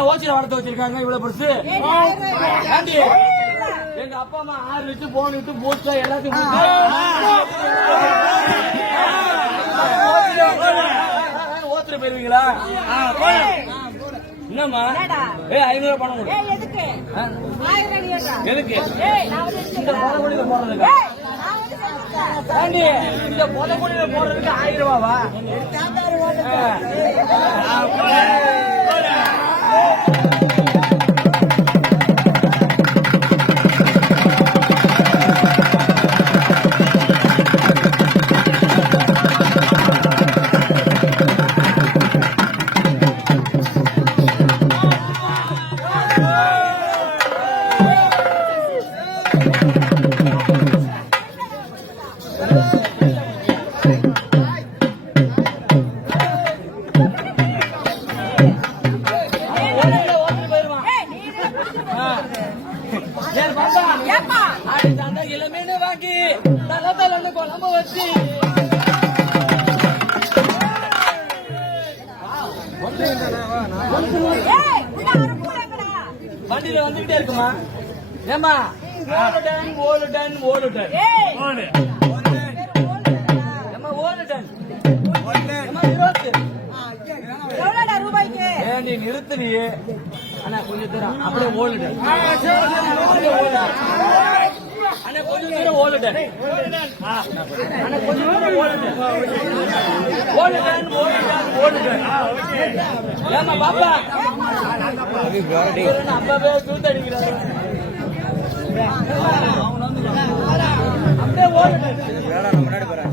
ஓச்சில வளர்த்து வச்சிருக்காங்க இவ்வளவு பெருசு. எங்க அப்பா அம்மா ஆறு வச்சு போன் விட்டு பூஸ்டா எல்லாத்தையும் ஓத்துற போயிருவீங்களா? என்னம்மா? ஏய் ஐநூறு ரூபாய் பணம் ஏய், எதுக்கு? இந்த வந்து செஞ்சுக்கிறேன். ஆண்டி இந்த பொதக்குடியில போடுறதுக்கு ஆயிரம் ரூபாவா? ஏப்பா? அந்த இளமீனு வாங்கி தல தலன்னு குழம்பு வச்சு வண்டியில வந்துகிட்டே இருக்குமா ஏமா ஓடுடன் ஓடுடன் ஓடுடன் ஓடு டன் ஓடுடா. ஏமா ஓடுடன் ஏமா இருபத்து ரூபாய்க்கு? நீ அண்ணா கொஞ்சம் தூரம். அப்படியே ஓடுடன் அப்படியே ஓடுடன். அண்ணா கொஞ்சம் தூரம் ஓடுடன் ஆ. அண்ணா கொஞ்சம் தூரம் ஓடுடன் ஓடுடன் ஓடுடன் ஓடுடன் ஏமா பாப்பா இவரு என்ன அப்பவே தூத்தடிக்கிறாரு அப்படியே ஓடுடன்